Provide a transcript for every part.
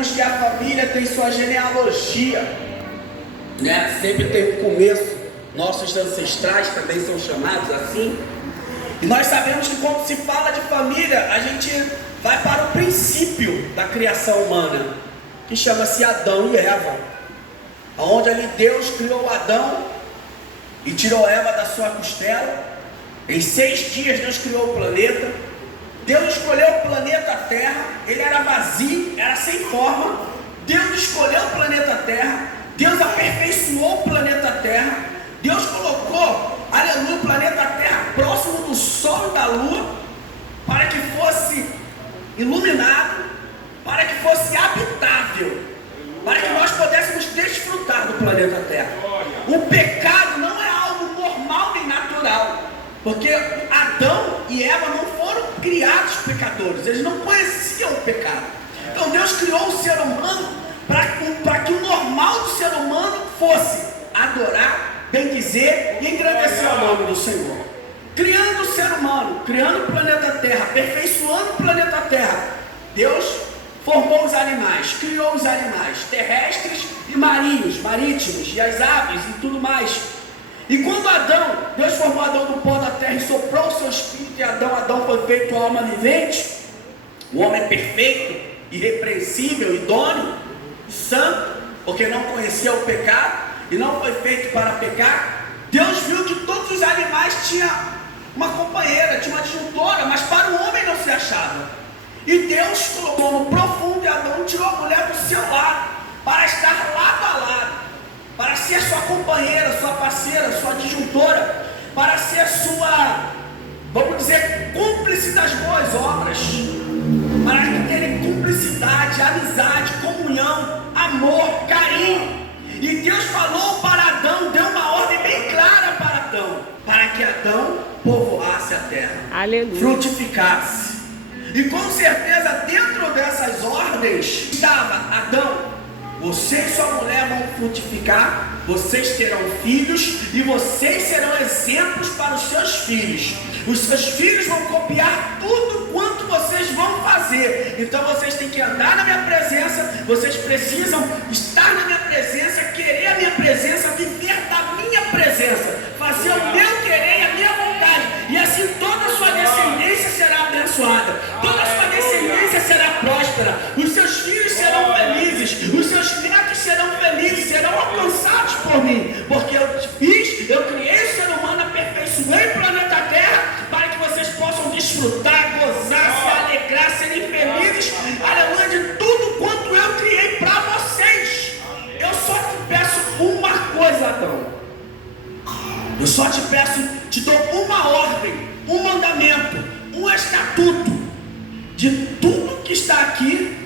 sabemos que a família tem sua genealogia, né? Sempre tem um começo. Nossos ancestrais também são chamados assim. E nós sabemos que quando se fala de família, a gente vai para o princípio da criação humana, que chama-se Adão e Eva, onde ali Deus criou Adão e tirou Eva da sua costela. Em 6 dias Deus criou o planeta. Deus escolheu o planeta Terra. Ele era vazio, era sem forma. Deus escolheu o planeta Terra. Deus aperfeiçoou o planeta Terra. Deus colocou, aleluia, o planeta Terra próximo do Sol e da Lua, para que fosse iluminado, para que fosse habitável, para que nós pudéssemos desfrutar do planeta Terra. O pecado não é algo normal nem natural, porque Adão e Eva não foram criados pecadores, eles não conheciam o pecado. Então Deus criou o ser humano para que o normal do ser humano fosse adorar, bendizer e engrandecer o nome do Senhor. Criando o ser humano, criando o planeta Terra, aperfeiçoando o planeta Terra, Deus formou os animais, criou os animais terrestres e marinhos, marítimos, e as aves e tudo mais. E quando Deus formou Adão do pó da terra e soprou o seu espírito em Adão foi feito alma vivente, o homem perfeito, irrepreensível, idôneo, santo, porque não conhecia o pecado e não foi feito para pecar. Deus viu que todos os animais tinham uma companheira, tinha uma disjuntora, mas para o homem não se achava. E Deus colocou no profundo de Adão, tirou a mulher do seu lado, para estar lado a lado, para ser sua companheira, sua parceira, sua disjuntora, para ser sua, vamos dizer, cúmplice das boas obras, para terem cumplicidade, amizade, comunhão, amor, carinho. E Deus falou para Adão, deu uma ordem bem clara para Adão, para que Adão povoasse a terra, aleluia, frutificasse. E com certeza dentro dessas ordens estava: Adão, você e sua mulher vão frutificar, vocês terão filhos e vocês serão exemplos para os seus filhos. Os seus filhos vão copiar tudo quanto vocês vão fazer. Então vocês têm que andar na minha presença, vocês precisam estar na minha presença, querer a minha presença, viver da minha presença, fazer o meu querer e a minha vontade. E assim toda a sua descendência será abençoada, toda a sua descendência será próspera, os seus filhos serão felizes, os seus netos serão felizes, serão alcançados por mim, porque eu criei o ser humano, aperfeiçoei o planeta Terra, para que vocês possam desfrutar, gozar, se alegrar, serem felizes, aleluia, de tudo quanto eu criei para vocês. Eu só te peço uma coisa, Adão. Eu só te peço, te dou uma ordem, um mandamento, um estatuto. De tudo que está aqui,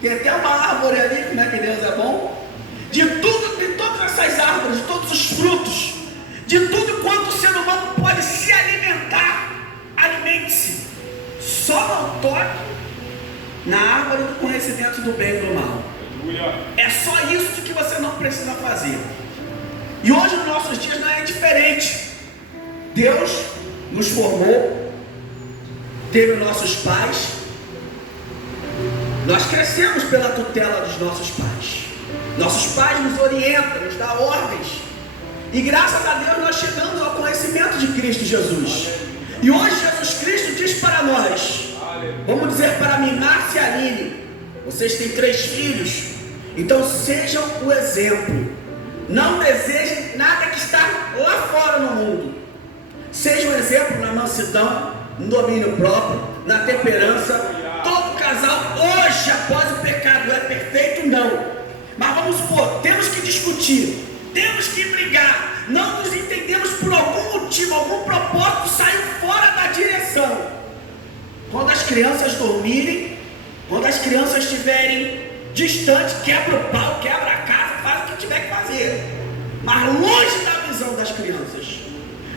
tem até uma árvore ali, como é que Deus é bom? De tudo, de todas essas árvores, de todos os frutos, de tudo quanto o ser humano pode se alimentar, alimente-se. Só não toque na árvore do conhecimento do bem e do mal. É só isso que você não precisa fazer. E hoje nos nossos dias não é diferente. Deus nos formou, teve nossos pais. Nós crescemos pela tutela dos nossos pais. Nossos pais nos orientam, nos dão ordens. E graças a Deus nós chegamos ao conhecimento de Cristo Jesus. E hoje Jesus Cristo diz para nós, vamos dizer para mim, Márcia e Aline, vocês têm 3 filhos, então sejam o exemplo. Não desejem nada que está lá fora no mundo. Sejam um exemplo na mansidão, no domínio próprio, na temperança. Todo casal hoje, após o pecado, é perfeito? Não. Mas vamos supor, temos que discutir, temos que brigar, não nos entendemos por algum motivo, algum propósito, saiu fora da direção. Quando as crianças dormirem, quando as crianças estiverem distantes, quebra o pau, quebra a casa, faz o que tiver que fazer, mas longe da visão das crianças.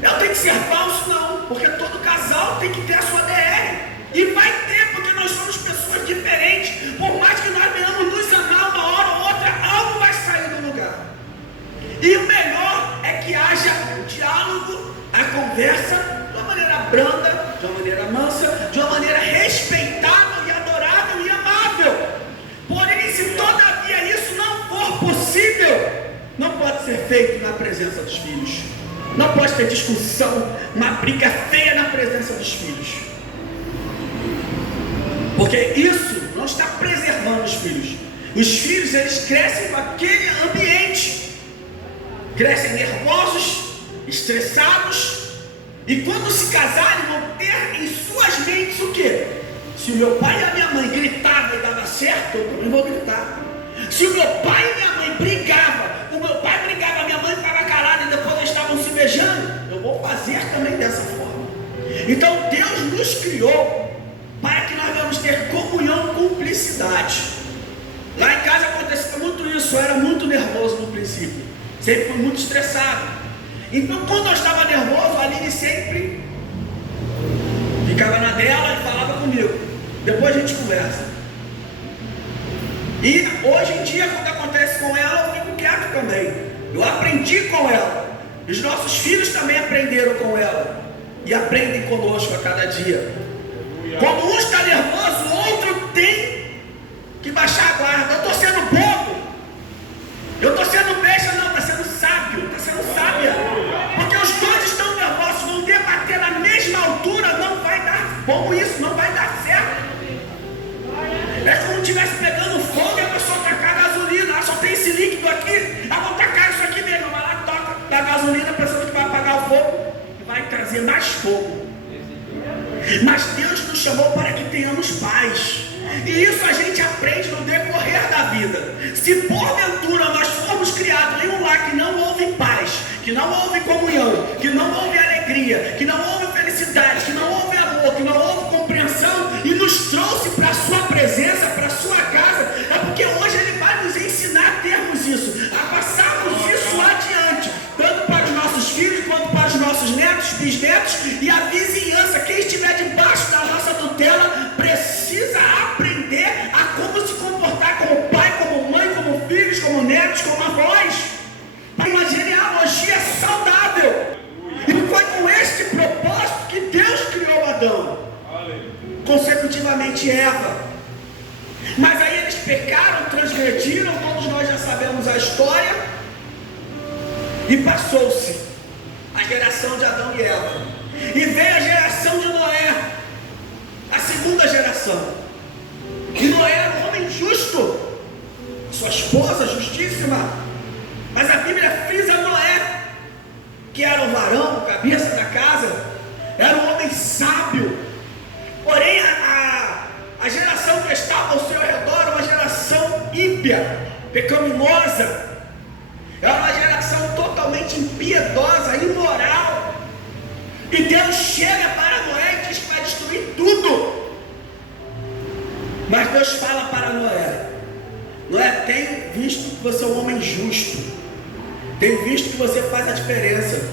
Eu tenho que ser falso? Não, porque todo casal tem que ter a sua DR. E vai ter, porque nós somos pessoas diferentes. Por mais que nós venhamos nos amar uma hora ou outra, algo vai sair do lugar. E o melhor é que haja um diálogo, a conversa, de uma maneira branda, de uma maneira mansa, de uma maneira respeitável e adorável e amável. Porém, se ser feito na presença dos filhos. Não pode ter discussão, uma briga feia na presença dos filhos. Porque isso não está preservando os filhos. Os filhos, eles crescem com aquele ambiente. Crescem nervosos, estressados. E quando se casarem, vão ter em suas mentes o quê? Se o meu pai e a minha mãe gritavam e dava certo, eu também vou gritar. Se o meu pai e minha mãe brigavam, o meu pai brigava, a minha mãe ficava calada e depois eles estavam se beijando, eu vou fazer também dessa forma. Então Deus nos criou para que nós vamos ter comunhão, cumplicidade. Lá em casa acontecia muito isso, eu era muito nervoso no princípio, sempre fui muito estressado. Então quando eu estava nervoso, a Aline sempre ficava na dela e falava comigo. Depois a gente conversa. E hoje em dia, quando acontece com ela, eu fico quieto também. Eu aprendi com ela. Os nossos filhos também aprenderam com ela. E aprendem conosco a cada dia. Quando um está nervoso, o outro tem que baixar a guarda. Eu estou sendo bobo. Eu estou sendo besta, não, está sendo sábio, está sendo sábia. Porque os dois estão nervosos, vão debater na mesma altura, não vai dar bom isso, não vai dar certo. É como se estivesse pegando fogo e a pessoa tacar gasolina. Ah, só tem esse líquido aqui. Ah, vou tacar isso aqui mesmo. Vai lá, toca da gasolina, pensando que vai apagar o fogo e vai trazer mais fogo. Mas Deus nos chamou para que tenhamos paz. E isso a gente aprende no decorrer da vida. Se porventura nós formos criados em um lar que não houve paz, que não houve comunhão, que não houve alegria, que não houve felicidade, que não houve amor, que não houve compreensão, e nos trouxe para a sua presença, para a sua casa, é porque hoje Ele vai nos ensinar a termos isso, a passarmos isso adiante, tanto para os nossos filhos, quanto para os nossos netos, bisnetos e a vizinhança. Quem estiver debaixo da nossa tutela precisa aprender a como se comportar como pai, como mãe, como filhos, como netos, como avós. Uma genealogia saudável. E foi com este propósito que Deus criou Adão, consecutivamente Eva. Mas aí eles pecaram, transgrediram, todos nós já sabemos a história. E passou-se a geração de Adão e Eva. E veio a geração de Noé, a segunda geração. E Noé era um homem justo, sua esposa justíssima. Mas a Bíblia frisa Noé, que era o varão, o cabeça da casa, era um homem sábio. Porém a geração que estava ao seu redor era uma geração ímpia, pecaminosa. Era uma geração totalmente impiedosa, imoral. E Deus chega para Noé e diz que vai destruir tudo. Mas Deus fala para Noé: Noé, tenho visto que você é um homem justo, tenho visto que você faz a diferença.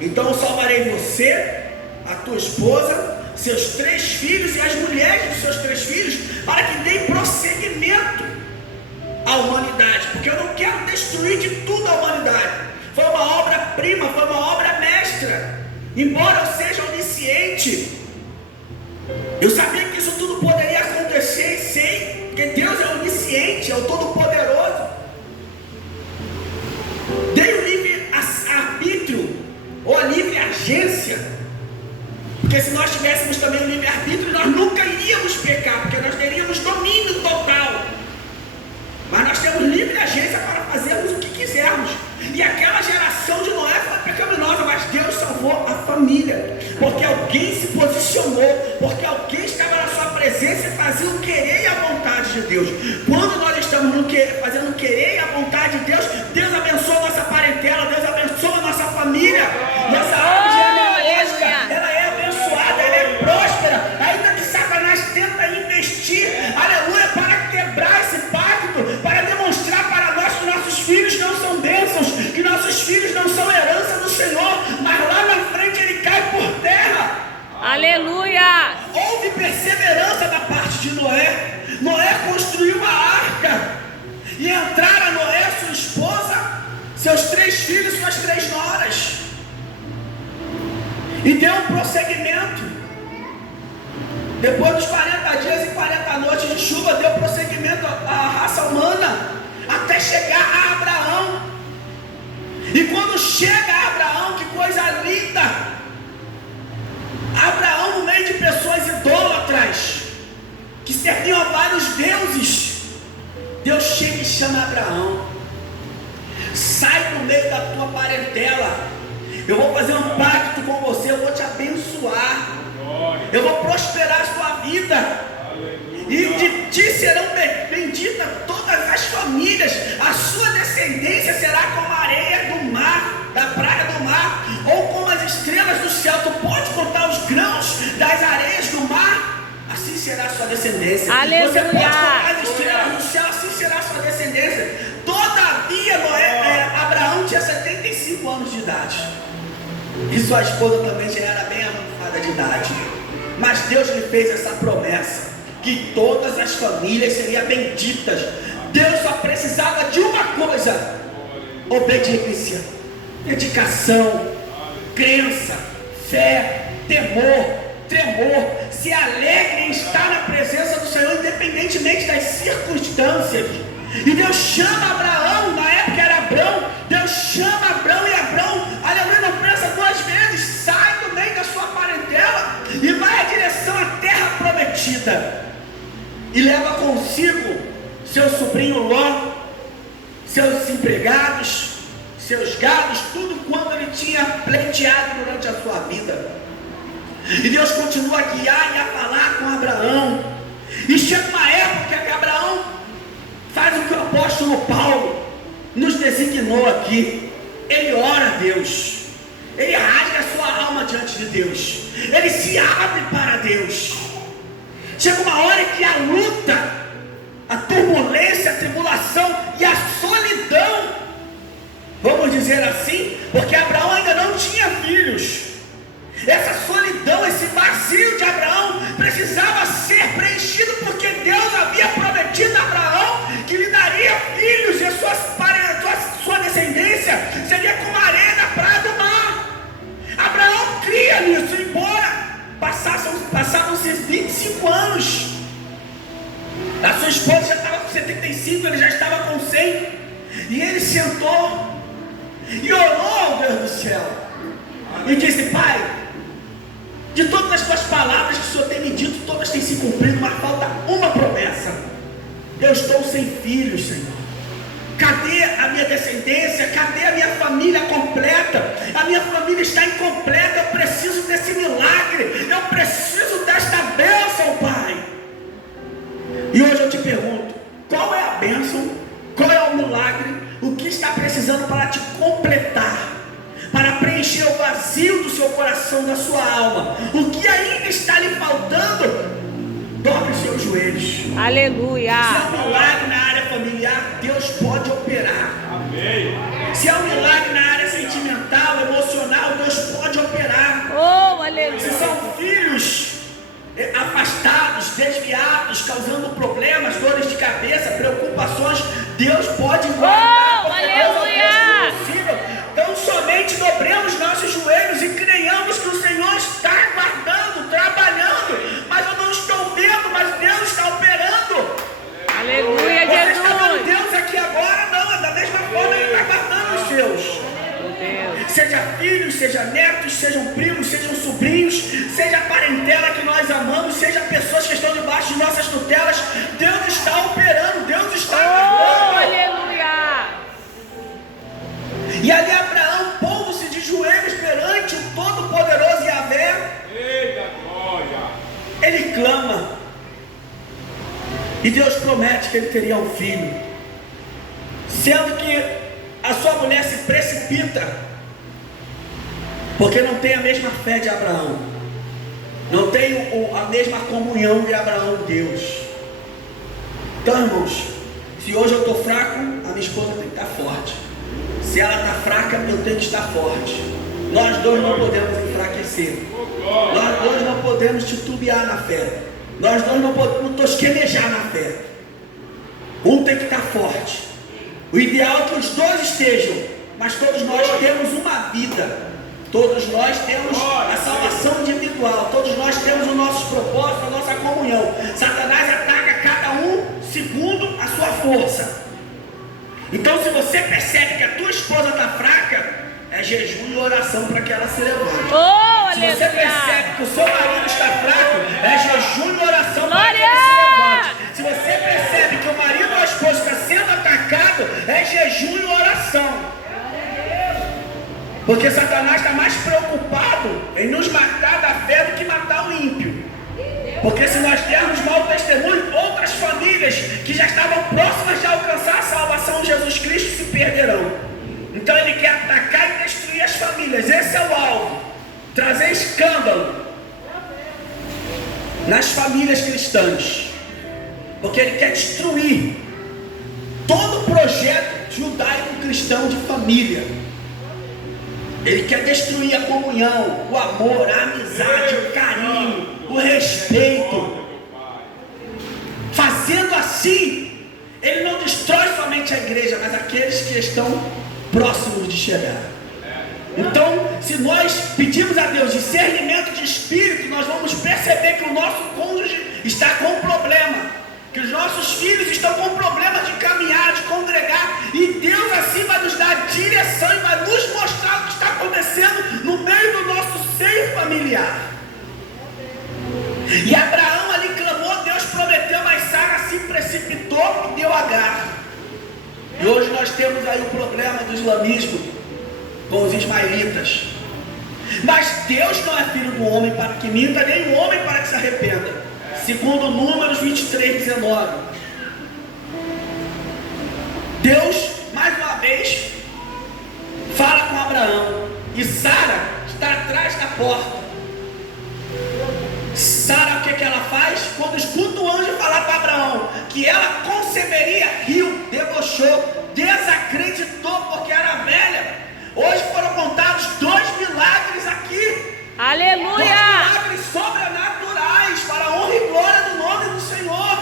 Então eu salvarei você, a tua esposa, seus 3 filhos e as mulheres dos seus 3 filhos, para que deem prosseguimento à humanidade, porque eu não quero destruir de tudo a humanidade. Foi uma obra-prima, foi uma obra mestra. Embora eu seja onisciente, eu sabia que isso tudo poderia acontecer e sei, porque Deus é onisciente, é o Todo-Poderoso. Dei o livre arbítrio, ou a livre agência, porque se nós tivéssemos também o livre arbítrio, nós nunca iríamos pecar, porque nós teríamos domínio total. Mas nós temos livre agência para fazermos o que quisermos. E aquela geração de Noé foi pecaminosa, mas Deus salvou a família, porque alguém se posicionou, porque alguém estava na sua presença e fazia o querer e a vontade de Deus. Quando nós estamos fazendo o querer e a vontade de Deus, Deus abençoa a nossa parentela, Deus abençoa a nossa família, nossa árvore genealógica, ela é abençoada, ela é próspera, ainda que Satanás tenta investir, aleluia, para quebrar esse pacto, para demonstrar para nós que nossos filhos não são bênçãos, que nossos filhos não são herança do Senhor, mas lá na frente ele cai por terra. Aleluia! Houve perseverança da parte de Noé. Noé construiu uma arca e entraram Noé, sua esposa, seus 3 filhos, suas 3 noras, e deu um prosseguimento. Depois dos 40 dias e 40 noites de chuva, deu prosseguimento à raça humana, até chegar a Abraão. E quando chega Abraão, que coisa linda! Abraão, no meio de pessoas idólatras, que serviam a vários deuses, Deus chega e chama Abraão: sai do meio da tua parentela, eu vou fazer um pacto com você, eu vou te abençoar, eu vou prosperar a sua vida, e de ti serão benditas todas as famílias, a sua descendência será como a areia do mar, da praia do mar, ou como as estrelas do céu. Tu pode contar os grãos das areias do mar, assim será a sua descendência. Aleluia. Você pode contar as estrelas do céu, assim será a sua descendência. Todavia, Abraão tinha 75 anos de idade, e sua esposa também já era bem avançada de idade, mas Deus lhe fez essa promessa, que todas as famílias seriam benditas. Deus só precisava de uma coisa: obediência, dedicação, crença, fé, temor, tremor. Se alegre em estar na presença do Senhor, independentemente das circunstâncias. E Deus chama Abraão, na época era Abrão, Deus chama Abrão, e Abrão, aleluia, não pensa duas vezes, sai do meio da sua parentela e vai em direção à terra prometida. E leva consigo seu sobrinho Ló, seus empregados, seus gados, tudo quanto ele tinha pleiteado durante a sua vida. E Deus continua a guiar e a falar com Abraão. E chega uma época que Abraão faz o que o apóstolo Paulo nos designou aqui. Ele ora a Deus, ele rasga a sua alma diante de Deus, ele se abre para Deus. Chega uma hora que a luta, a turbulência, a tribulação e a solidão, vamos dizer assim, porque Abraão ainda não tinha filhos, essa solidão, esse vazio de Abraão precisava ser preenchido, porque Deus havia prometido a Abraão que lhe daria filhos, e a sua descendência seria como a areia da praia do mar. Abraão cria nisso, embora passavam-se 25 anos, a sua esposa já estava com 75, ele já estava com 100, e ele sentou e orou ao Deus do céu e disse: Pai, de todas as tuas palavras que o Senhor tem me dito, todas têm se cumprido, mas falta uma promessa. Eu estou sem filhos, Senhor. Cadê a minha descendência? Cadê a minha família completa? A minha família está incompleta. Eu preciso desse milagre. Eu preciso desta bênção, Pai. E hoje eu te pergunto: qual é a bênção? Qual é o milagre? O que está precisando para te completar? Para preencher o vazio do seu coração, da sua alma? O que ainda está lhe faltando? Dobre os seus joelhos. Aleluia. Se é um milagre na área familiar, Deus pode operar. Amém. Se é um milagre na área sentimental, emocional, Deus pode operar. Oh, aleluia. Se são filhos afastados, desviados, causando problemas, dores de cabeça, preocupações, Deus pode guardar. Oh, aleluia. Então somente dobremos nossos joelhos e creiamos que o Senhor está guardando, trabalhando, mas eu não estou vendo, mas Deus está operando. Aleluia, Você está vendo Jesus. Deus aqui agora? Não, da mesma forma Ele está guardando os seus. Seja filhos, seja netos, sejam primos, sejam sobrinhos, seja a parentela que nós amamos, seja pessoas que estão debaixo de nossas tutelas, Deus está operando, Deus está guardando. Aleluia. E ali Abraão, pondo-se de joelhos perante o Todo-Poderoso Yahvé, ele clama, e Deus promete que ele teria um filho, sendo que a sua mulher se precipita, porque não tem a mesma fé de Abraão, não tem a mesma comunhão de Abraão com Deus. Então, irmãos, se hoje eu estou fraco, a minha esposa tem que estar forte. Se ela está fraca, eu tenho que estar forte. Nós dois não podemos enfraquecer. Nós dois não podemos titubear na fé. Nós dois não podemos tosquenejar na fé. Um tem que estar forte. O ideal é que os dois estejam, mas todos nós temos uma vida. Todos nós temos a salvação individual. Todos nós temos os nossos propósitos, a nossa comunhão. Satanás ataca cada um segundo a sua força. Então, se você percebe que a tua esposa está fraca, é jejum e oração para que ela se levante. Oh, Se você aleluia. percebe que o seu marido está fraco, é jejum e oração para que Glória. ele se levante. Se você percebe que o marido ou a esposa está sendo atacado, é jejum e oração. Porque Satanás está mais preocupado em nos matar da fé do que matar o ímpio. Porque se nós dermos mau testemunho, outras famílias que já estavam próximas de alcançar a salvação de Jesus Cristo se perderão. Então ele quer atacar e destruir as famílias. Esse é o alvo. Trazer escândalo nas famílias cristãs. Porque ele quer destruir todo o projeto judaico-cristão de família. Ele quer destruir a comunhão, o amor, a amizade, o carinho, o respeito. Fazendo assim, ele não destrói somente a igreja, mas aqueles que estão próximos de chegar. Então, se nós pedimos a Deus discernimento de espírito, nós vamos perceber que o nosso cônjuge está com problema, que os nossos filhos estão com problemas de caminhar, de congregar, e Deus assim vai nos dar direção e vai nos mostrar o que está acontecendo no meio do nosso seio familiar. E Abraão ali clamou, Deus prometeu, mas Sara se precipitou e deu Agar. E hoje nós temos aí o problema do islamismo com os ismaelitas. Mas Deus não é filho do homem para que minta, nem o homem para que se arrependa. Segundo Números 23:19. Deus, mais uma vez, fala com Abraão. E Sara está atrás da porta. Sara, o que ela faz? Quando escuta o anjo falar para Abraão que ela conceberia, riu, debochou, desacreditou porque era velha. Hoje foram contados 2 milagres aqui. Aleluia. 2 milagres sobrenaturais para a honra e glória do nome do Senhor.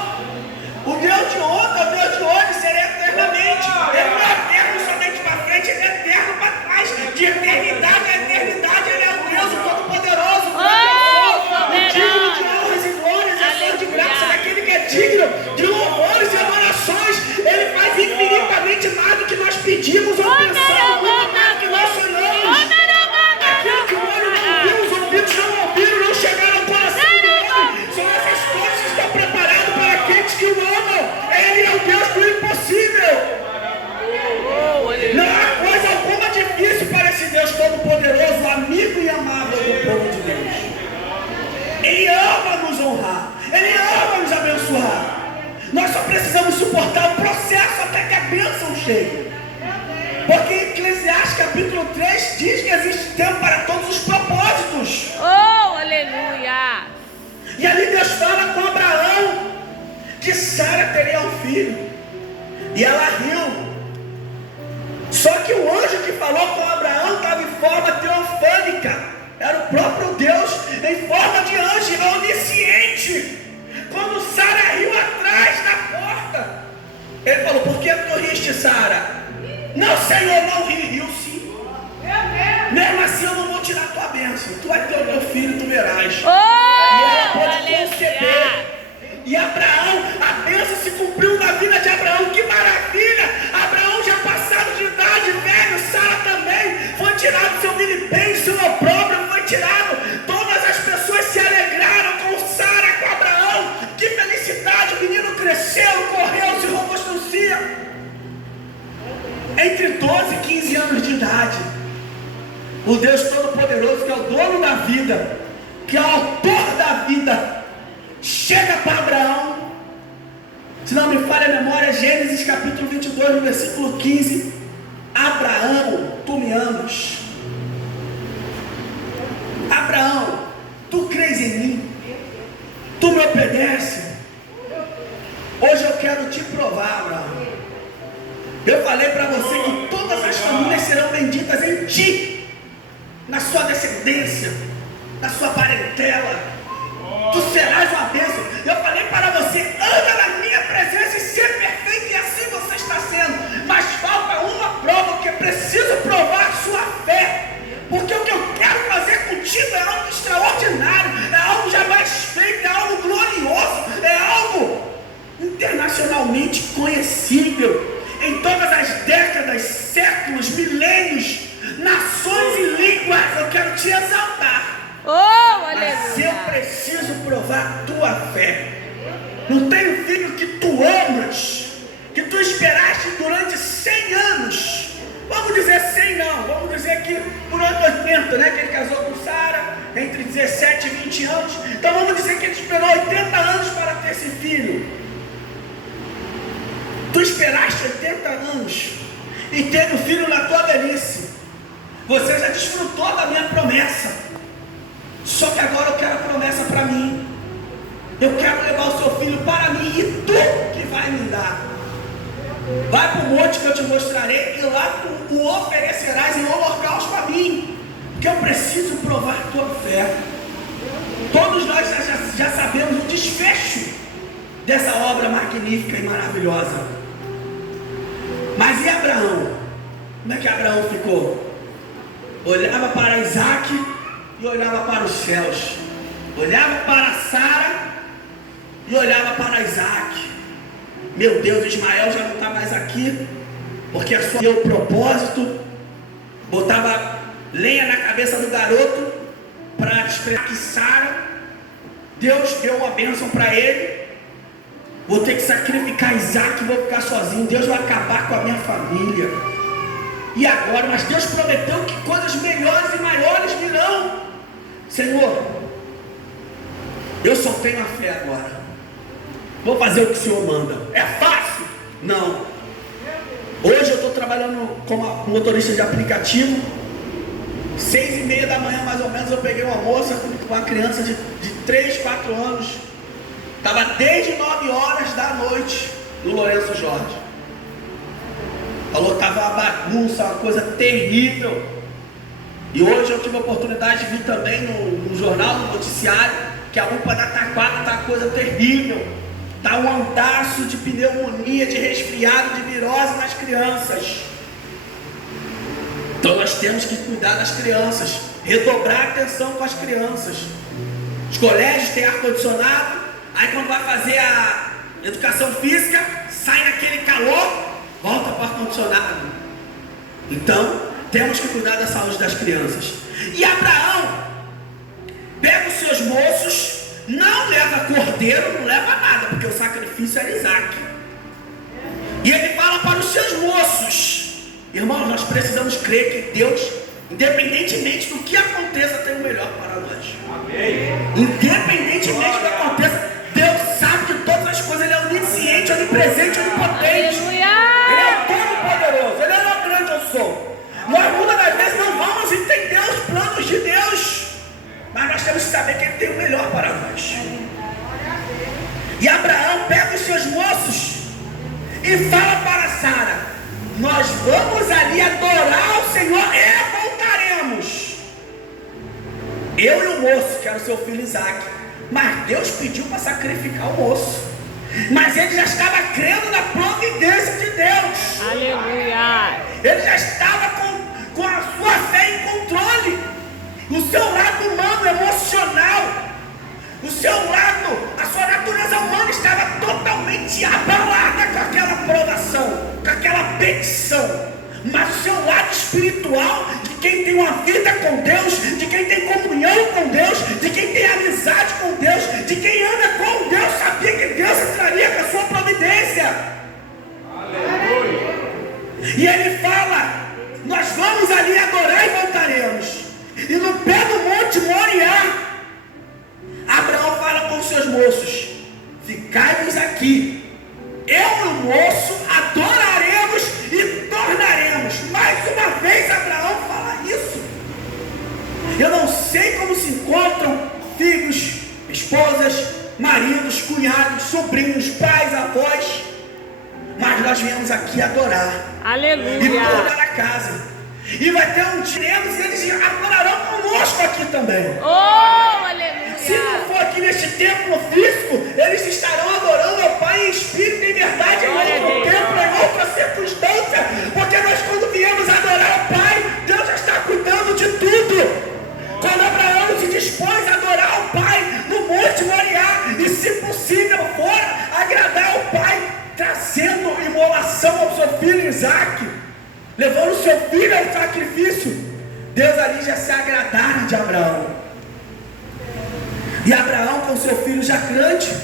O Deus de ontem, o Deus de hoje será eternamente. Ele não é eterno somente para frente, ele é eterno para trás. De eternidade a eternidade, ele é o Deus o Todo-Poderoso. Digno de honras e glórias, ação de graça daquele que é digno de louvores e adorações. Ele faz infinitamente mais do que nós pedimos ou pensamos, muito mais do que nós sonhamos. Aquilo que o olho não viu, os ouvidos não ouviram, não chegaram ao coração do homem. São essas coisas que estão preparadas para aqueles que o amam. Ele é o Deus do impossível. Não há coisa alguma difícil para esse Deus Todo-Poderoso, amigo e amável do povo de Deus. Ele ama nos honrar, ele ama nos abençoar. Nós só precisamos suportar o processo até que a bênção chegue. Porque Eclesiastes capítulo 3 diz que existe tempo para todos os propósitos. Oh, aleluia. E ali Deus fala com Abraão que Sara teria um filho. E ela riu. Só que o anjo que falou com Abraão estava em forma teofânica. Era o próprio Deus em forma de anjo, onisciente. Quando Sara riu atrás da porta, ele falou: por que tu riste, Sara? Não, Senhor, não ri. Riu sim. Mesmo assim eu não vou tirar tua bênção. Tu vai ter o teu filho, tu verás. E ela pode conceber. E Abraão, a bênção se cumpriu na vida de Abraão. Que maravilha! Abraão já passado de idade, velho. Sara também. Foi tirado seu vilipêndio, seu opróbrio foi tirado. Todas as pessoas se alegraram com Sara, com Abraão. Que felicidade! O menino cresceu, correu, se robustecia. Entre 12 e 15 anos de idade, o Deus Todo-Poderoso, que é o dono da vida, que é o autor da vida, chega para Abraão. Se não me falha a memória, Gênesis capítulo 22, no versículo 15. Abraão, tu me amas. Abraão, tu crês em mim, tu me obedece. Hoje eu quero te provar, Abraão. Eu falei para você que todas as famílias serão benditas em ti, na sua descendência, na sua parentela. Tu serás uma bênção. Eu falei para você: anda na minha presença e ser perfeito, e assim você está sendo. Mas falta uma prova, que é preciso provar a sua fé. Porque o que eu quero fazer contigo é algo extraordinário, é algo jamais feito, é algo glorioso, é algo internacionalmente conhecível. Em todas as décadas, séculos, milênios, nações te exaltar. Oh, Mas eu aleluia. preciso provar a tua fé. Não tem um filho que tu amas, que tu esperaste durante 100 anos. Vamos dizer 100 não, vamos dizer que durante 80, né? Que ele casou com Sara, entre 17 e 20 anos. Então vamos dizer que ele esperou 80 anos para ter esse filho. Tu esperaste 80 anos e teve o filho na tua velhice. Você já desfrutou da minha promessa. Só que agora eu quero a promessa para mim. Eu quero levar o seu filho para mim e tu que vai me dar. Vai para o monte que eu te mostrarei e lá tu o oferecerás em holocausto para mim. Porque eu preciso provar a tua fé. Todos nós já sabemos o desfecho dessa obra magnífica e maravilhosa. Mas e Abraão? Como é que Abraão ficou? Olhava para Isaac e olhava para os céus. Olhava para Sara e olhava para Isaac. Meu Deus, Ismael já não está mais aqui, porque a sua deu propósito, botava lenha na cabeça do garoto para expressar que Sara, Deus deu uma bênção para ele. Vou ter que sacrificar Isaac, vou ficar sozinho. Deus vai acabar com a minha família. E agora? Mas Deus prometeu que coisas melhores e maiores virão. Senhor, eu só tenho a fé agora. Vou fazer o que o Senhor manda. É fácil? Não. Hoje eu estou trabalhando como motorista de aplicativo. 6h30 da manhã mais ou menos eu peguei uma moça com uma criança de 3, 4 anos. Estava desde 9 horas da noite no Lourenço Jorge. Falou que estava uma bagunça, uma coisa terrível. E hoje eu tive a oportunidade de vir também no jornal, no noticiário, que a UPA da Taquara está uma coisa terrível. Está um andaço de pneumonia, de resfriado, de virose nas crianças. Então nós temos que cuidar das crianças, redobrar a atenção com as crianças. Os colégios têm ar-condicionado, aí quando vai fazer a educação física, sai naquele calor, volta para o ar-condicionado. Então, temos que cuidar da saúde das crianças. E Abraão pega os seus moços, não leva cordeiro, não leva nada, porque o sacrifício era Isaac. E ele fala para os seus moços: irmãos, nós precisamos crer que Deus, independentemente do que aconteça, tem o melhor para nós. Amém. Independentemente do que aconteça, Deus sabe de todas as coisas. Ele é onisciente, onipresente, onipotente. Aleluia. Ele é o todo-poderoso, ele é o grande eu sou. Nós muitas das vezes não vamos entender os planos de Deus, mas nós temos que saber que Ele tem o melhor para nós. E Abraão pega os seus moços e fala para Sara: nós vamos ali adorar o Senhor e voltaremos. Eu e o moço, que era o seu filho Isaac. Mas Deus pediu para sacrificar o moço. Mas ele já estava crendo na providência de Deus. Aleluia. Ele já estava com a sua fé em controle. O seu lado humano, emocional, o seu lado, a sua natureza humana estava totalmente abalada com aquela provação, com aquela petição. Mas o seu lado espiritual, de quem tem uma vida com Deus, de quem tem comunhão com Deus, de quem tem amizade com Deus, de quem anda com Deus, sabia que Deus entraria com a sua providência. Aleluia. E ele fala: nós vamos ali adorar e voltaremos. E no pé do monte Moriá, Abraão fala com os seus moços: ficai-vos aqui, eu e o moço adoraremos e tornaremos. Mais uma vez Abraão fala isso. Eu não sei como se encontram filhos, esposas, maridos, cunhados, sobrinhos, pais, avós, mas nós viemos aqui adorar. Aleluia. E toda a casa. E vai ter um dia e eles adorarão conosco aqui também. Oh, aleluia. Se não for aqui neste templo físico, eles estarão adorando ao Pai em espírito e em verdade, em outro tempo, em outra circunstância. Porque nós, quando viemos adorar ao Pai, Deus já está cuidando de tudo. Quando Abraão se dispôs a adorar ao Pai no Monte Moriá, e se possível for agradar ao Pai, trazendo imolação ao seu filho Isaac, levando o seu filho ao sacrifício, Deus ali já se agradara de Abraão. E Abraão com seu filho já grande,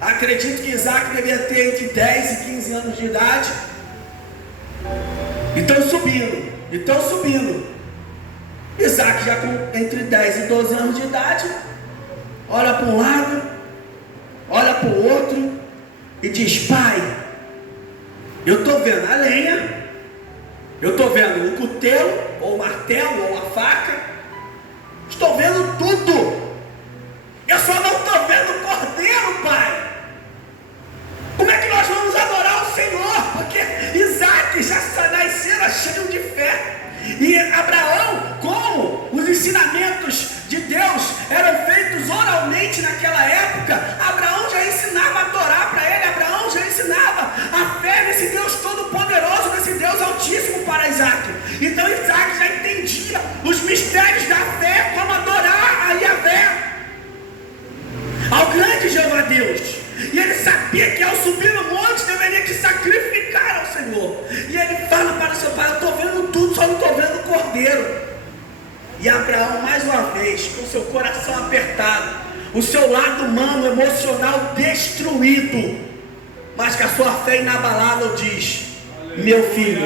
acredito que Isaac devia ter entre 10 e 15 anos de idade. E estão subindo. Isaac já com entre 10 e 12 anos de idade, olha para um lado, olha para o outro e diz: pai, eu estou vendo a lenha, eu estou vendo o cutelo, ou o martelo, ou a faca, estou vendo tudo, eu só não estou vendo o cordeiro, pai. Como é que nós vamos adorar o Senhor? Porque Isaac já nascera cheio de fé. E Abraão, como os ensinamentos de Deus eram feitos oralmente naquela época, Abraão já ensinava a adorar para ele, Abraão já ensinava a fé nesse Deus todo-poderoso, nesse Deus altíssimo para Isaac. Então Isaac já entendia os mistérios da fé, como adorar a Yahvé, ao grande Jeová Deus. E ele sabia que ao subir no monte deveria que sacrificar ao Senhor. E ele fala para o seu pai: eu estou vendo tudo, só não estou vendo o cordeiro. E Abraão, mais uma vez, com seu coração apertado, o seu lado humano, emocional destruído, mas com a sua fé inabalável, diz: meu filho,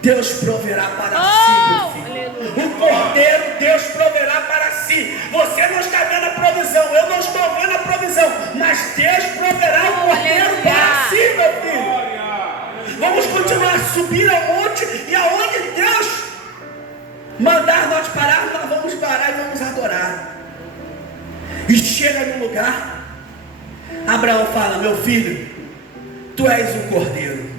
Deus proverá para si, meu filho. O cordeiro Deus proverá para si. Você não está vendo a provisão, eu não estou vendo a provisão, mas Deus proverá o cordeiro para si, meu filho. Vamos continuar a subir ao monte, e aonde Deus mandar nós parar, nós vamos parar e vamos adorar. E chega no lugar, Abraão fala: meu filho, tu és o cordeiro.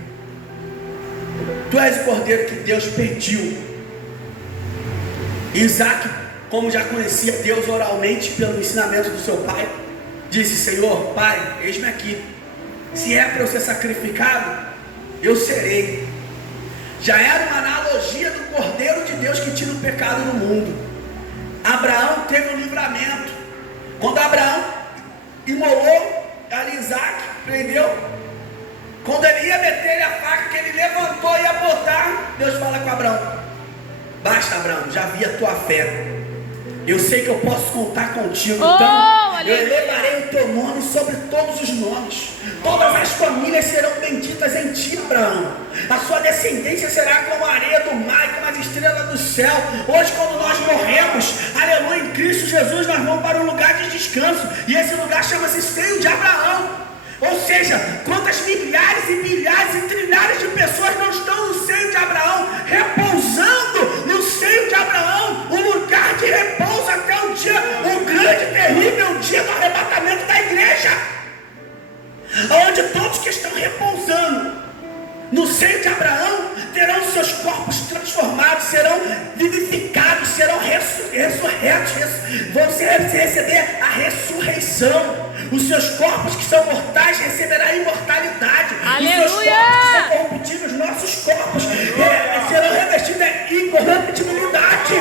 Tu és o cordeiro que Deus pediu. Isaac, como já conhecia Deus oralmente pelo ensinamento do seu pai, disse: Senhor, pai, eis-me aqui. Se é para eu ser sacrificado, eu serei. Já era uma analogia do cordeiro de Deus que tira o pecado do mundo. Abraão teve um livramento. Quando Abraão imolou ali Isaac, prendeu. Quando ele ia meter a faca, que ele levantou e ia botar, Deus fala com Abraão: basta, Abraão, já vi a tua fé, eu sei que eu posso contar contigo, então eu elevarei o teu nome sobre todos os nomes, todas as famílias serão benditas em ti, Abraão. A sua descendência será como a areia do mar e como as estrelas do céu. Hoje, quando nós morremos, aleluia, em Cristo Jesus, nós vamos para um lugar de descanso, e esse lugar chama-se seio de Abraão. Ou seja, quantas milhares e milhares e trilhares de pessoas não estão no seio de Abraão, repousando no seio de Abraão, um lugar de repouso até o dia, o grande, terrível dia do arrebatamento da igreja, onde todos que estão repousando no seio de Abraão terão seus corpos transformados, serão vivificados, serão ressurretos, vão receber a ressurreição. Os seus corpos que são mortais receberão a imortalidade. Aleluia! Os seus corpos que são corruptíveis, nossos corpos serão revestidos em incorruptibilidade.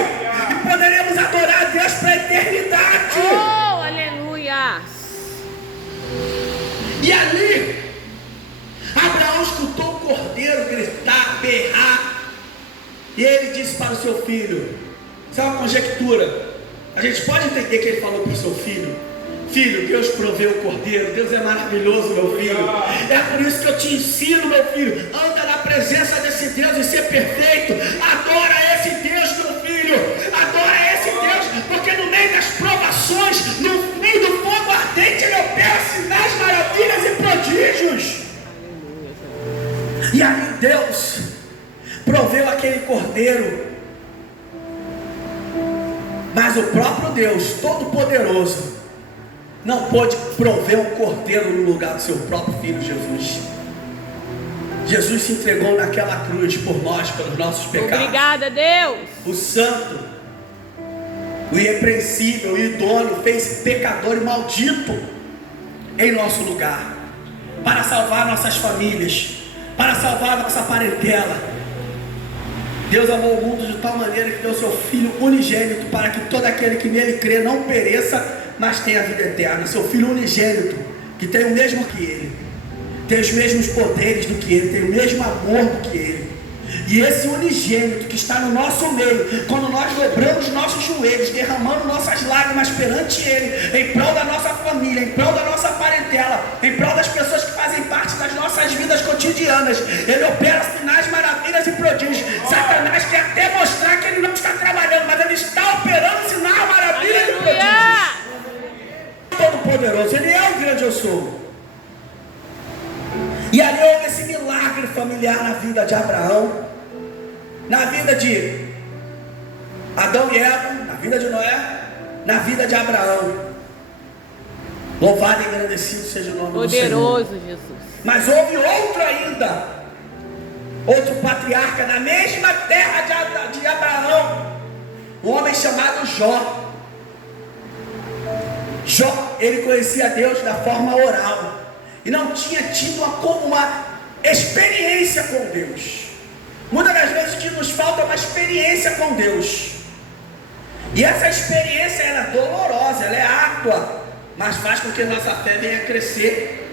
E poderemos adorar a Deus para a eternidade. Oh, aleluia! E ali, Abraão escutou o cordeiro gritar, berrar. E ele disse para o seu filho, isso é uma conjectura, a gente pode entender que ele falou para o seu filho: filho, Deus proveu o cordeiro, Deus é maravilhoso, meu filho. É por isso que eu te ensino, meu filho, anda na presença desse Deus e ser perfeito. Adora esse Deus, meu filho, adora esse Deus, porque no meio das provações, no meio do fogo ardente, ele opera sinais, maravilhas e prodígios. E aí Deus proveu aquele cordeiro, mas o próprio Deus Todo-Poderoso não pôde prover um cordeiro no lugar do seu próprio filho Jesus. Jesus se entregou naquela cruz por nós, pelos nossos pecados. Obrigada, Deus. O santo, o irrepreensível, o idôneo, fez pecador e maldito em nosso lugar, para salvar nossas famílias, para salvar nossa parentela. Deus amou o mundo de tal maneira que deu seu Filho unigênito, para que todo aquele que nele crê não pereça, mas tenha a vida eterna. Seu Filho unigênito, que tem o mesmo que ele, tem os mesmos poderes do que ele, tem o mesmo amor do que ele. E esse unigênito que está no nosso meio, quando nós dobramos nossos joelhos, derramando nossas lágrimas perante Ele, em prol da nossa família, em prol da nossa parentela, em prol das pessoas que fazem parte das nossas vidas cotidianas, Ele opera sinais, maravilhas e prodígios. Satanás quer até mostrar que Ele não está trabalhando, mas Ele está operando sinais, maravilhas e prodígios. Todo-Poderoso, Ele é o grande eu sou. E ali houve esse milagre familiar na vida de Abraão, na vida de Adão e Eva, na vida de Noé, na vida de Abraão. Louvado e agradecido seja o nome do Senhor. Poderoso Jesus. Mas houve outro ainda, outro patriarca na mesma terra de Abraão, um homem chamado Jó. Jó, ele conhecia Deus da forma oral e não tinha tido uma experiência com Deus. Muitas das vezes o que nos falta é uma experiência com Deus. E essa experiência ela é dolorosa, ela é árdua, mas faz com que nossa fé venha a crescer.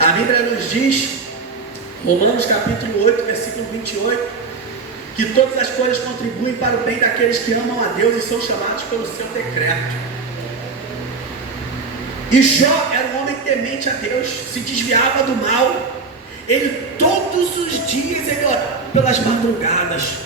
A Bíblia nos diz, Romanos capítulo 8, versículo 28, que todas as coisas contribuem para o bem daqueles que amam a Deus e são chamados pelo seu decreto. E Jó era um homem temente a Deus, se desviava do mal. Ele todos os dias ele orava pelas madrugadas.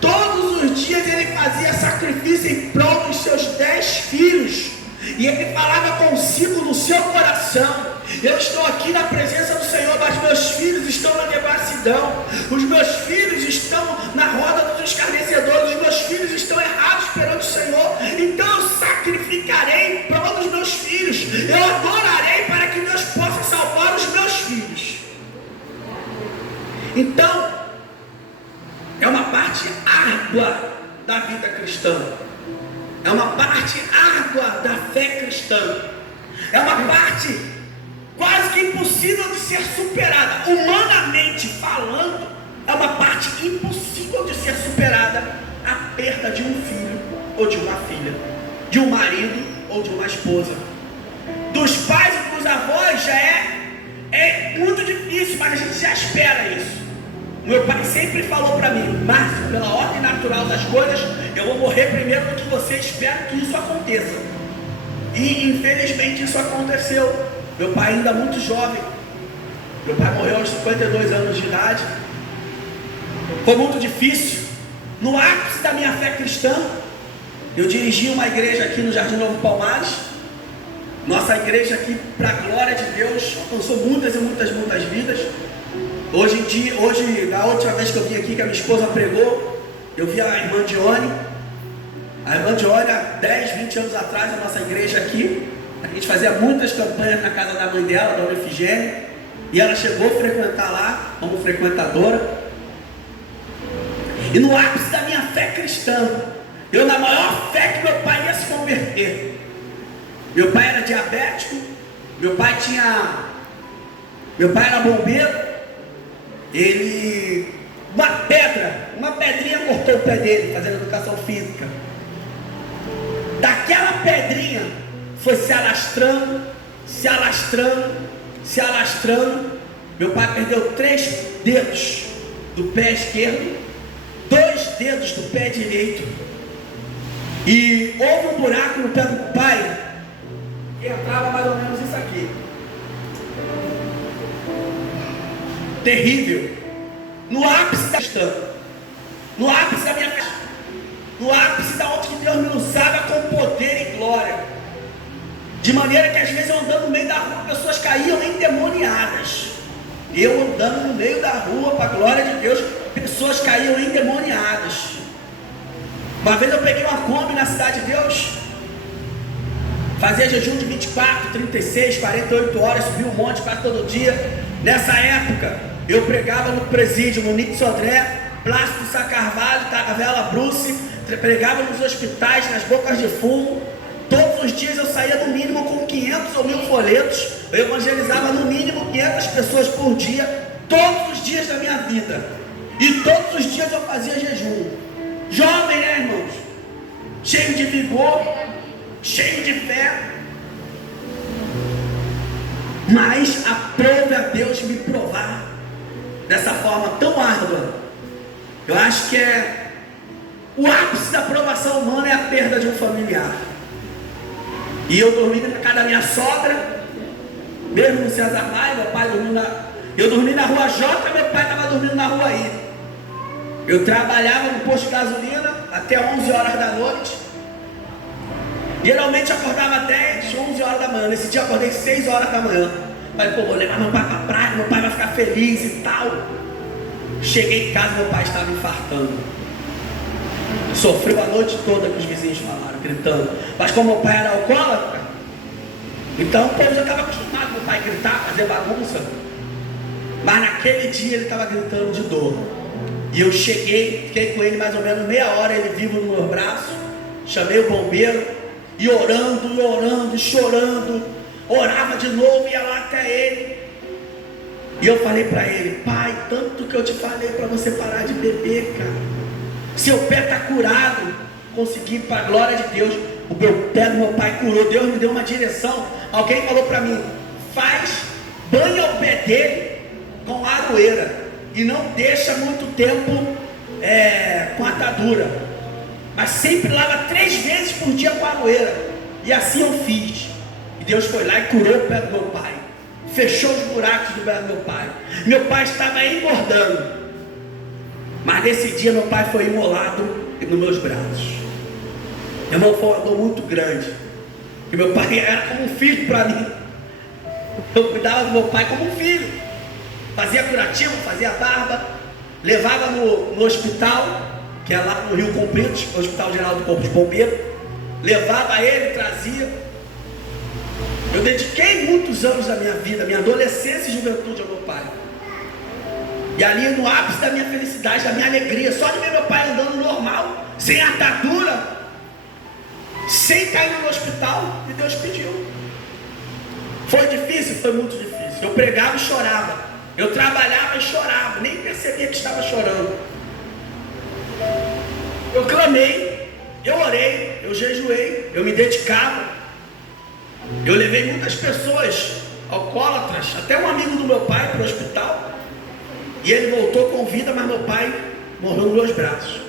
Todos os dias ele fazia sacrifício em prol dos seus 10 filhos. E ele falava consigo no seu coração: eu estou aqui na presença do Senhor, mas meus filhos estão na devassidão. Os meus filhos estão na roda dos escarnecedores. Os meus filhos estão errados perante o Senhor. Então eu sacrificarei em prol dos meus filhos. Eu adorarei para que Deus possa salvar os meus filhos. Então, é uma parte árdua da vida cristã. É uma parte árdua da fé cristã. É uma parte quase que impossível de ser superada. Humanamente falando, é uma parte impossível de ser superada a perda de um filho ou de uma filha, de um marido ou de uma esposa. Dos pais e dos avós já é muito difícil, mas a gente já espera isso. Meu pai sempre falou para mim: Márcio, pela ordem natural das coisas, eu vou morrer primeiro do que você, espera que isso aconteça. E infelizmente isso aconteceu. Meu pai ainda muito jovem, meu pai morreu aos 52 anos de idade. Foi muito difícil. No ápice da minha fé cristã, eu dirigi uma igreja aqui no Jardim Novo Palmares. Nossa igreja aqui, para a glória de Deus, alcançou muitas e muitas vidas. Hoje, da última vez que eu vim aqui, que a minha esposa pregou, eu vi a irmã Dione. A irmã Dione, há 10, 20 anos atrás, a nossa igreja aqui, a gente fazia muitas campanhas na casa da mãe dela, Dona Efigênia, e ela chegou a frequentar lá, como frequentadora. E no ápice da minha fé cristã, eu na maior fé que meu pai ia se converter. Meu pai era diabético, meu pai era bombeiro. Ele, uma pedrinha cortou o pé dele, fazendo educação física. Daquela pedrinha foi se alastrando. Meu pai perdeu 3 dedos do pé esquerdo, 2 dedos do pé direito. E houve um buraco no pé do pai que entrava mais ou menos isso aqui. Terrível. No ápice da questão, no ápice da minha fé, no ápice da onde que Deus me usava com poder e glória, de maneira que às vezes eu andando no meio da rua, pessoas caíam endemoniadas. Eu andando no meio da rua, para a glória de Deus, pessoas caíam endemoniadas. Uma vez eu peguei uma Kombi na cidade de Deus, fazia jejum de 24, 36, 48 horas, subia um monte quase todo dia. Nessa época eu pregava no presídio, no Nixon André, Plácido Sá Carvalho, Taravela Bruce, pregava nos hospitais, nas bocas de fumo. Todos os dias eu saía no mínimo com 500 ou 1000 folhetos. Eu evangelizava no mínimo 500 pessoas por dia, todos os dias da minha vida. E todos os dias eu fazia jejum. Jovem, né, irmãos? Cheio de vigor, cheio de fé. Mas aprove a Deus me provar dessa forma tão árdua, Eu acho que o ápice da provação humana é a perda de um familiar. E eu dormi na casa da minha sogra, mesmo no César Maia, meu pai dormiu eu dormi na rua J, meu pai estava dormindo na rua I. Eu trabalhava no posto de gasolina até 11 horas da noite. Geralmente acordava 10, 11 horas da manhã. Nesse dia acordei 6 horas da manhã. Falei, pô, vou levar meu pai pra praia, meu pai vai ficar feliz e tal. Cheguei em casa, meu pai estava infartando. Sofreu a noite toda que os vizinhos falaram, gritando. Mas como meu pai era alcoólatra, então o povo já estava acostumado meu pai gritar, fazer bagunça. Mas naquele dia ele estava gritando de dor. E eu cheguei, fiquei com ele mais ou menos meia hora, ele vivo no meu braço. Chamei o bombeiro, e orando, chorando. Orava de novo, ia lá até ele. E eu falei para ele, pai, tanto que eu te falei para você parar de beber, cara. Seu pé está curado. Consegui, para a glória de Deus, o meu pé do meu pai curou. Deus me deu uma direção. Alguém falou para mim, banha o pé dele com aroeira. E não deixa muito tempo com atadura. Mas sempre lava 3 vezes por dia com aroeira. E assim eu fiz. E Deus foi lá e curou o pé do meu pai. Fechou os buracos do pé do meu pai. Meu pai estava engordando. Mas nesse dia meu pai foi imolado nos meus braços. Meu irmão, foi uma dor muito grande. E meu pai era como um filho para mim. Eu cuidava do meu pai como um filho. Fazia curativo, fazia barba. Levava no hospital, que é lá no Rio Comprido, Hospital Geral do Corpo de Bombeiro. Levava ele, trazia. Eu dediquei muitos anos da minha vida, minha adolescência e juventude ao meu pai. E ali no ápice da minha felicidade, da minha alegria, só de ver meu pai andando normal, sem atadura, sem cair no hospital, e Deus pediu. Foi difícil? Foi muito difícil. Eu pregava e chorava. Eu trabalhava e chorava, nem percebia que estava chorando. Eu clamei, eu orei, eu jejuei, eu me dedicava. Eu levei muitas pessoas alcoólatras, até um amigo do meu pai para o hospital. E ele voltou com vida, mas meu pai morreu nos meus braços.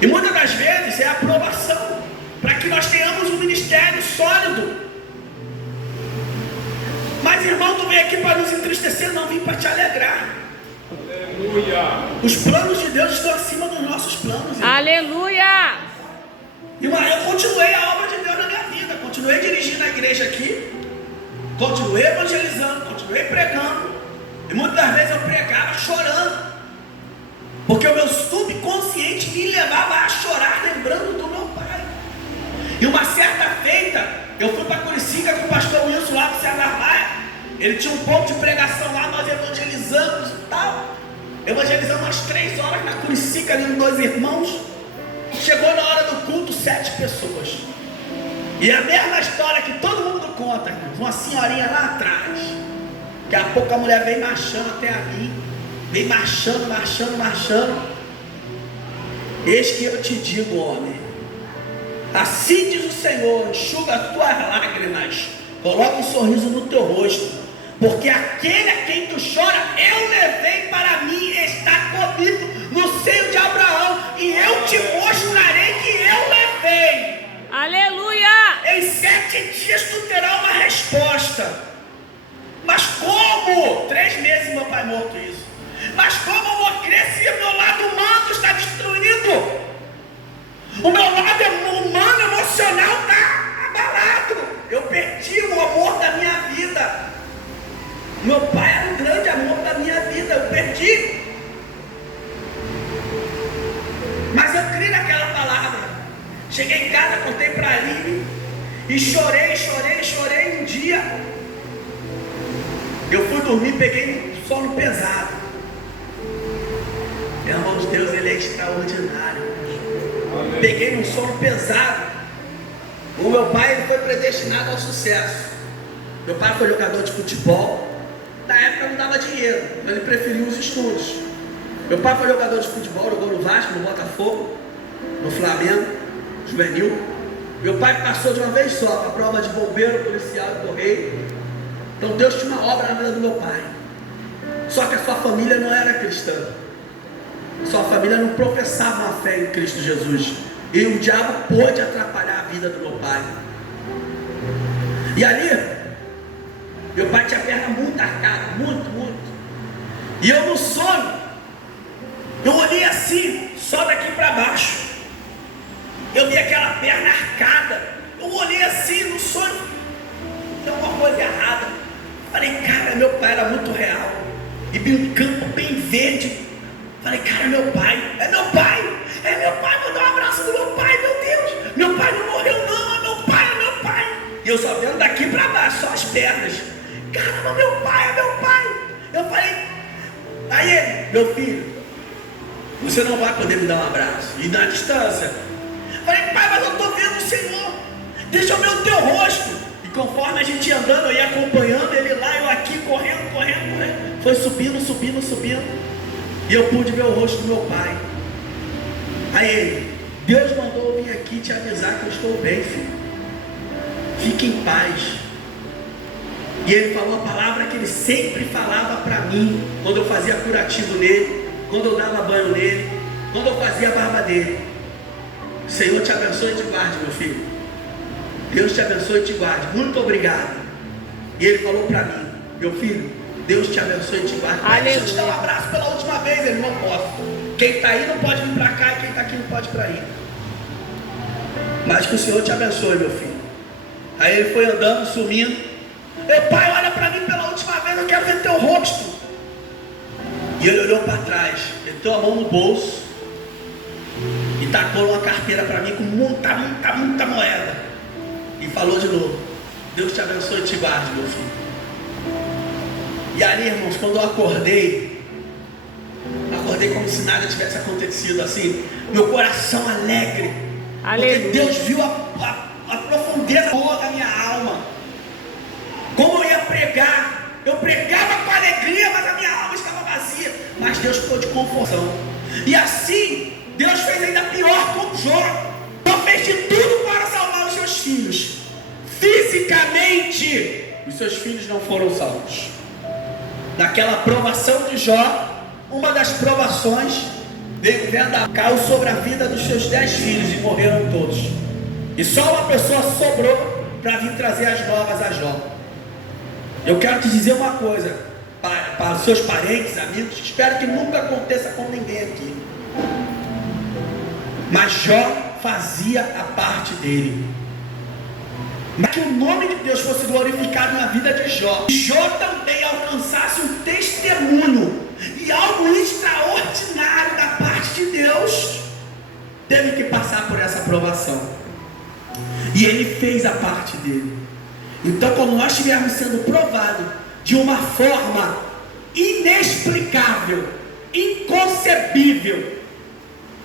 E muitas das vezes é a aprovação para que nós tenhamos um ministério sólido. Mas irmão, tu veio aqui para nos entristecer, não vim para te alegrar. Aleluia. Os planos de Deus estão acima dos nossos planos, irmão. Aleluia. E eu continuei a obra de Deus na minha vida. Continuei dirigindo a igreja aqui. Continuei evangelizando, continuei pregando. E muitas das vezes eu pregava chorando. Porque o meu subconsciente me levava a chorar lembrando do meu pai. E uma certa feita, eu fui para Curicica com o pastor Wilson lá do César Maia. Ele tinha um ponto de pregação lá, nós evangelizamos e tal. Evangelizamos umas 3 horas na Curicica, ali com 2 irmãos. Chegou na hora do culto, 7 pessoas. E a mesma história que todo mundo conta, irmãos. Uma senhorinha lá atrás. Daqui a pouco a mulher vem marchando até ali. Vem marchando. Eis que eu te digo, homem. Assim diz o Senhor, enxuga as tuas lágrimas, coloca um sorriso no teu rosto, porque aquele a quem tu chora, eu levei para mim, está comigo no seio de Abraão, e eu te mostrarei que eu levei. Aleluia! Em 7 dias tu terás uma resposta. Mas como? 3 meses meu pai morto isso. Mas como eu vou crer se o meu lado humano está destruído? O meu lado humano, emocional está abalado. Eu perdi o amor da minha vida. Meu pai era um grande amor da minha vida. Eu perdi. Mas eu criei naquela palavra. Cheguei em casa, contei para a Aline. E chorei um dia. Eu fui dormir, peguei um sono pesado. Meu irmão de Deus, Ele é extraordinário. Peguei um sono pesado. O meu pai, ele foi predestinado ao sucesso. Meu pai foi jogador de futebol. Na época não dava dinheiro, mas ele preferiu os estudos. Meu pai foi jogador de futebol, jogou no Vasco, no Botafogo, no Flamengo, juvenil. Meu pai passou de uma vez só para a prova de bombeiro, policial e correio. Então Deus tinha uma obra na vida do meu pai. Só que a sua família não era cristã. Sua família não professava uma fé em Cristo Jesus. E o diabo pôde atrapalhar a vida do meu pai. E ali, meu pai tinha a perna muito arcada, muito. E eu no sonho, eu olhei assim, só daqui para baixo. Eu vi aquela perna arcada. Eu olhei assim no sonho, tem alguma coisa errada. Falei, cara, meu pai era muito real. E vi um campo bem verde. Falei, cara, é meu pai, vou dar um abraço do meu pai, meu Deus. Meu pai não morreu não, é meu pai. E eu só vendo daqui para baixo, só as pernas. Caramba, meu pai. Eu falei, aí ele, meu filho, você não vai poder me dar um abraço. E na distância. Falei, pai, mas eu estou vendo o Senhor. Deixa eu ver o teu rosto. E conforme a gente ia andando, eu ia acompanhando ele lá, eu aqui, correndo. Foi subindo. E eu pude ver o rosto do meu pai. Aí ele, Deus mandou eu vir aqui te avisar que eu estou bem, filho. Fique em paz. E ele falou a palavra que ele sempre falava para mim, quando eu fazia curativo nele, quando eu dava banho nele, quando eu fazia a barba dele. Senhor te abençoe e te guarde, meu filho. Deus te abençoe e te guarde. Muito obrigado. E ele falou para mim, meu filho, Deus te abençoe e te guarde. Mas deixa eu te dar um abraço pela última vez. Ele, não posso. Quem está aí não pode vir para cá, e quem está aqui não pode ir para aí. Mas que o Senhor te abençoe, meu filho. Aí ele foi andando, sumindo. Meu pai, olha para mim pela última vez, eu quero ver teu rosto. E ele olhou para trás, meteu a mão no bolso e tacou uma carteira para mim com muita moeda. E falou de novo, Deus te abençoe e te guarde, meu filho. E ali, irmãos, quando eu acordei como se nada tivesse acontecido, assim, meu coração alegre. Aleluia. Porque Deus viu a profundeza da minha alma. Como eu ia pregar, eu pregava com alegria, mas a minha alma estava vazia. Mas Deus ficou de confortação. E assim, Deus fez ainda pior com Jó. Jó fez de tudo para salvar os seus filhos. Fisicamente, os seus filhos não foram salvos. Naquela provação de Jó, uma das provações veio venda, caiu sobre a vida dos seus 10 filhos e morreram todos. E só uma pessoa sobrou para vir trazer as novas a Jó. Eu quero te dizer uma coisa para os seus parentes, amigos, espero que nunca aconteça com ninguém aqui. Mas Jó fazia a parte dele. Mas que o nome de Deus fosse glorificado na vida de Jó. Jó também alcançasse um testemunho e algo extraordinário da parte de Deus. Teve que passar por essa provação. E ele fez a parte dele. Então, quando nós estivermos sendo provados de uma forma inexplicável, inconcebível,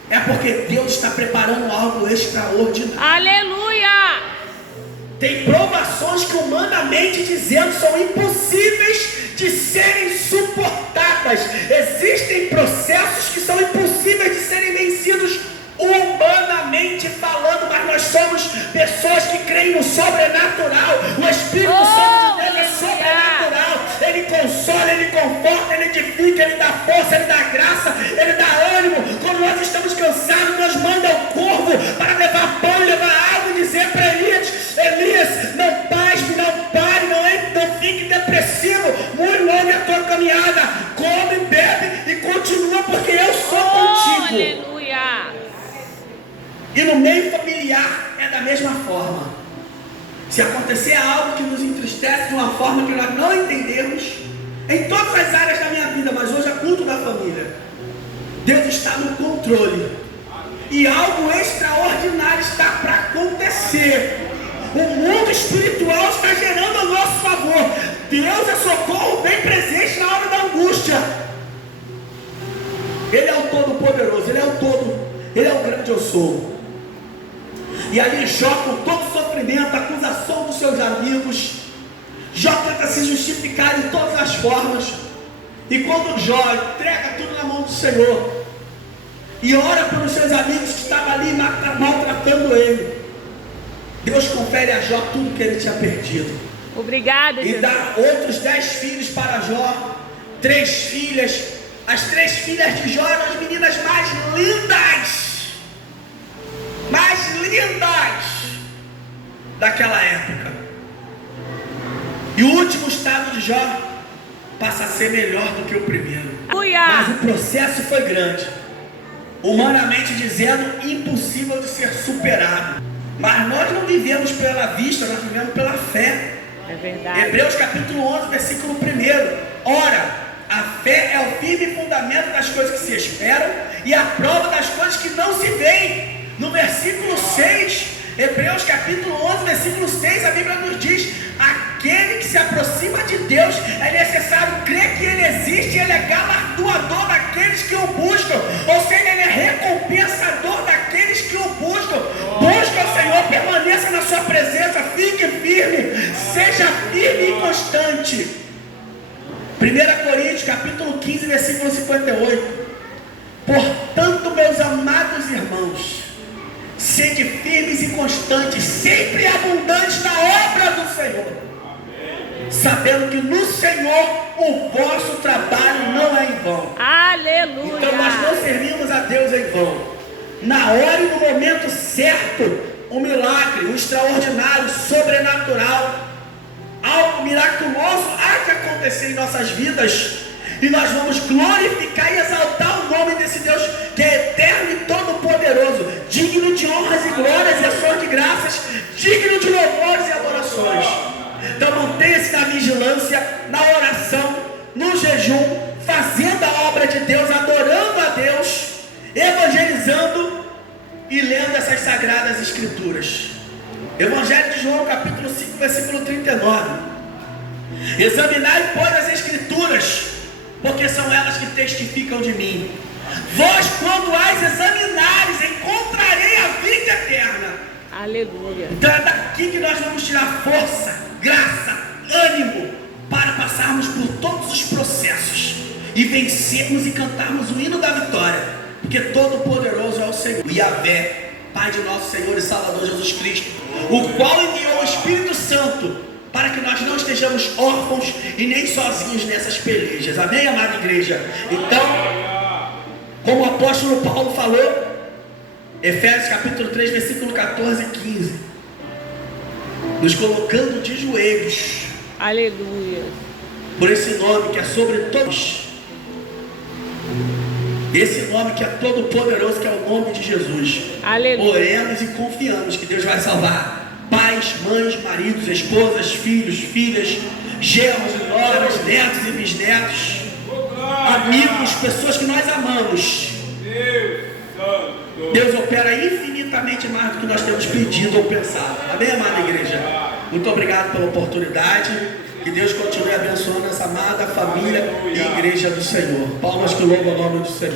é porque Deus está preparando algo extraordinário. Aleluia! Tem provações que, humanamente dizendo, são impossíveis de serem suportadas. Existem processos que são impossíveis de serem vencidos humanamente falando, mas nós somos pessoas que creem no sobrenatural. O Espírito Santo de Deus é sobrenatural. Ele consola, ele conforta, ele edifica, ele dá força, ele dá graça, ele dá ânimo. Quando nós estamos cansados, Deus manda o corvo para levar pão, levar água e dizer para Elias, não pasme, não pare, não fique depressivo, muito longe a tua caminhada, come, bebe e continua, porque eu sou contigo. Aleluia! E no meio familiar é da mesma forma. Se acontecer algo que nos entristece de uma forma que nós não entendemos, em todas as áreas da minha vida, mas hoje é culto da família, Deus está no controle. E algo extraordinário está para acontecer. O mundo espiritual está gerando a nosso favor. Deus é socorro bem presente na hora da angústia. Ele é o Todo-Poderoso, Ele é o grande eu sou. E ali Jó, com todo sofrimento, acusação dos seus amigos, Jó tenta se justificar de todas as formas. E quando Jó entrega tudo na mão do Senhor e ora pelos seus amigos que estavam ali maltratando ele, Deus confere a Jó tudo que ele tinha perdido. Obrigada, e Jesus. dá outros 10 filhos para Jó, 3 filhas. As 3 filhas de Jó eram as meninas mais lindas daquela época. E o último estado de Jó passa a ser melhor do que o primeiro. Mas o processo foi grande. Humanamente dizendo, impossível de ser superado. Mas nós não vivemos pela vista, nós vivemos pela fé. É verdade. Hebreus capítulo 11, versículo 1. Ora, a fé é o firme fundamento das coisas que se esperam e a prova das coisas que não se veem. No versículo 6, Hebreus capítulo 11, versículo 6, a Bíblia nos diz: aquele que se aproxima de Deus, é necessário crer que Ele existe, Ele é galardoador daqueles que o buscam, ou seja, Ele é recompensador daqueles que o buscam. Busca o Senhor, permaneça na sua presença, fique firme, seja firme e constante. 1 Coríntios capítulo 15, versículo 58. Portanto, meus amados irmãos, sede firmes e constantes, sempre abundantes na obra do Senhor, sabendo que no Senhor o vosso trabalho não é em vão. Aleluia. Então nós não servimos a Deus em vão. Na hora e no momento certo, um milagre, um extraordinário, sobrenatural, algo miraculoso há de acontecer em nossas vidas. E nós vamos glorificar e exaltar o nome desse Deus que é eterno e todo-poderoso, digno de honras e glórias e ações de graças, digno de louvores e adorações. Então mantenha-se na vigilância, na oração, no jejum, fazendo a obra de Deus, adorando a Deus, evangelizando e lendo essas sagradas escrituras. Evangelho de João capítulo 5, versículo 39. Examinai, pois, as escrituras, porque são elas que testificam de mim. Vós, quando as examinares, encontrarei a vida eterna. Aleluia. Então é daqui que nós vamos tirar força, graça, ânimo, para passarmos por todos os processos e vencermos e cantarmos o hino da vitória, porque todo poderoso é o Senhor, Yahvé, Pai de nosso Senhor e Salvador Jesus Cristo, o qual enviou o Espírito Santo para que nós não estejamos órfãos e nem sozinhos nessas pelejas. Amém, amada igreja? Então, como o apóstolo Paulo falou, Efésios capítulo 3, versículo 14 e 15, nos colocando de joelhos, aleluia, por esse nome que é sobre todos, esse nome que é todo poderoso, que é o nome de Jesus. Aleluia. Oremos e confiamos que Deus vai salvar pais, mães, maridos, esposas, filhos, filhas, genros e noras, netos e bisnetos, amigos, pessoas que nós amamos. Deus opera infinitamente mais do que nós temos pedido ou pensado. Amém, amada igreja? Muito obrigado pela oportunidade. Que Deus continue abençoando essa amada família e igreja do Senhor. Palmas que louvam o nome do Senhor.